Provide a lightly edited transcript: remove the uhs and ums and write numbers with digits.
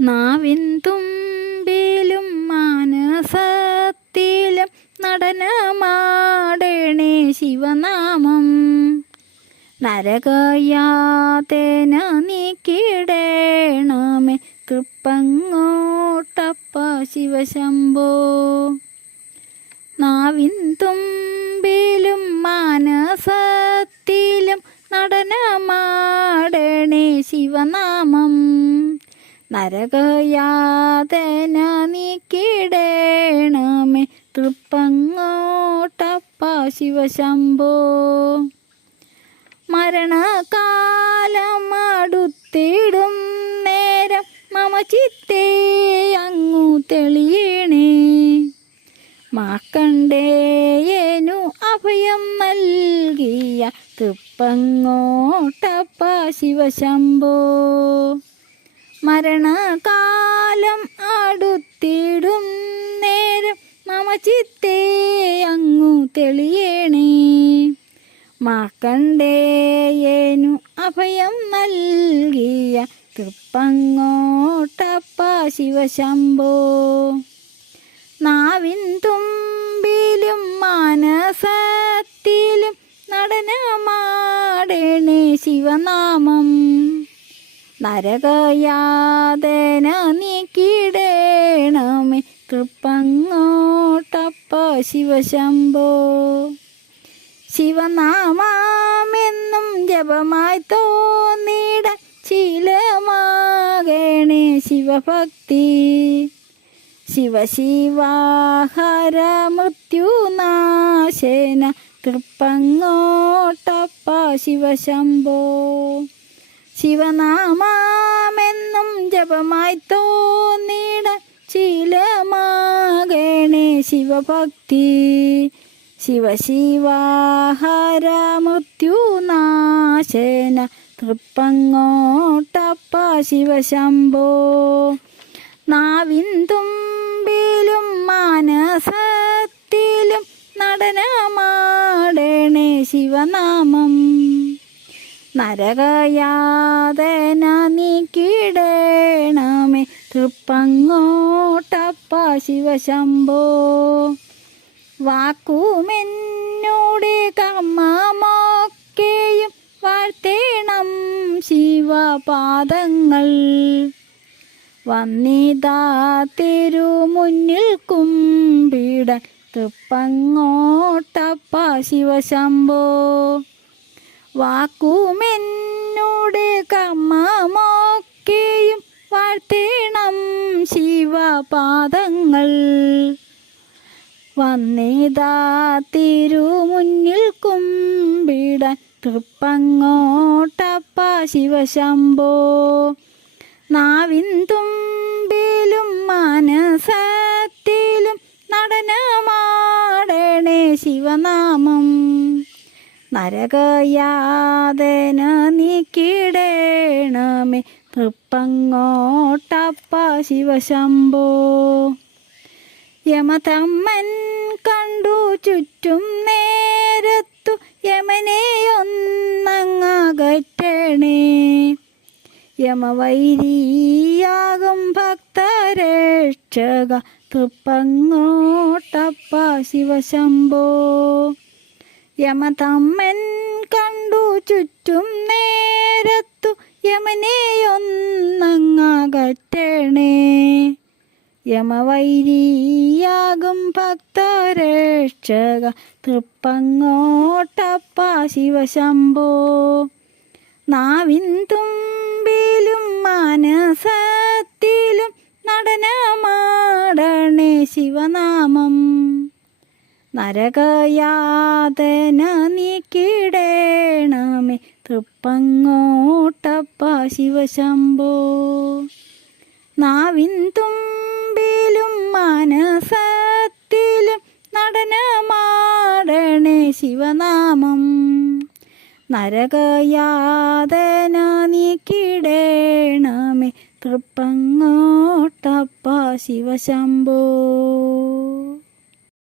നാവിൻ തുമ്പിലും മാനസത്തിലും നടനമാടണേ ശിവനാമം. നരകയാതന നീക്കിടേണമേ തൃപ്പങ്ങോട്ടപ്പ ശിവശംഭോ. നാവിൻ തുമ്പിലും മാനസത്തിലും നടനമാടണേ ശിവനാമം. നരകയാതന നീക്കിടേണമേ തൃപ്പങ്ങോട്ടപ്പ ശിവശംഭോ. മരണകാലമടുത്തിടും നേരം മമ ചിത്തേ അങ്ങു തെളിയണേ. മാർക്കണ്ഡേയനു അഭയം നൽകിയ തൃപ്പങ്ങോട്ടപ്പ ശിവശംഭോ. മരണകാലം അടുത്തിടും നേരം മമ ചിത്തേ അങ്ങു തെളിയണേ. മാർക്കണ്ഡേയനു അഭയം നൽകിയ തൃപ്പങ്ങോട്ടപ്പ ശിവശംഭോ. നാവിൻ തുമ്പിലും മാനസത്തിലും നടനമാടണേ ശിവനാമം. നരകയാതന നീക്കിടേണമേ തൃപ്പങ്ങോട്ടപ്പ ശിവശംഭോ. ശിവനാമെന്നും ജപമായി തോന്നിട ശീലമാകണേ ശിവഭക്തി. ശിവശിവാഹര മൃത്യുനാശന തൃപ്പങ്ങോട്ടപ്പ ശിവശംഭോ. ശിവനാമെന്നും ജപമായി തോന്നിട ശീലമാകണേ ശിവഭക്തി. ശിവശിവാഹര മൃത്യുനാശന തൃപ്പങ്ങോട്ടപ്പ ശിവശംഭോ. നാവിൻ തുമ്പിലും മാനസത്തിലും നടനമാടണേ ശിവനാമം. നരകയാതന നീക്കിടേണമേ തൃപ്പങ്ങോട്ടപ്പ ശിവശംഭോ. വാക്കുമെന്നോട് കർമ്മമൊക്കെയും വാഴ്ത്തേണം ശിവപാദങ്ങൾ. വന്നിതാ തിരുമുന്നിൽ കുമ്പിടാൻ തൃപ്പങ്ങോട്ടപ്പ ശിവശംഭോ. വാക്കുമെന്നോട് കർമ്മമൊക്കെയും വാഴ്ത്തേണം ശിവപാദങ്ങൾ. വന്നിതാ തിരുമുന്നിൽ കുമ്പിടാൻ തൃപ്പങ്ങോട്ടപ്പ ശിവശംഭോ. നാവിൻ തുമ്പിലും മാനസത്തിലും നടനമാടണേ ശിവനാമം. നരകയാതന നീക്കിടേണമേ തൃപ്പങ്ങോട്ടപ്പ ശിവശംഭോ. യമധർമ്മൻ കണ്ടു ചുറ്റും നേരത്തു യമനെയൊന്നങ്ങകറ്റണേ. യമവൈരിയാകും ഭക്തരക്ഷക തൃപ്പങ്ങോട്ടപ്പ ശിവശംഭോ. യമധർമ്മൻ കണ്ടു ചുറ്റും നേരത്തു യമനെയൊന്നങ്ങകറ്റണേ. യമവൈരിയാകും ഭക്തരക്ഷക തൃപ്പങ്ങോട്ടപ്പ ശിവശംഭോ. നാവിൻ തുമ്പിലും മാനസത്തിലും നടനമാടണേ ശിവനാമം. നരകയാതന നീക്കിടേണമേ തൃപ്പങ്ങോട്ടപ്പ ശിവശംഭോ. നാവിൻ തുമ്പിലും മാനസത്തിലും നടനമാടണേ ശിവനാമം. നരകയാതന നീക്കിടേണമേ തൃപ്പങ്ങോട്ടപ്പ ശിവശംഭോ.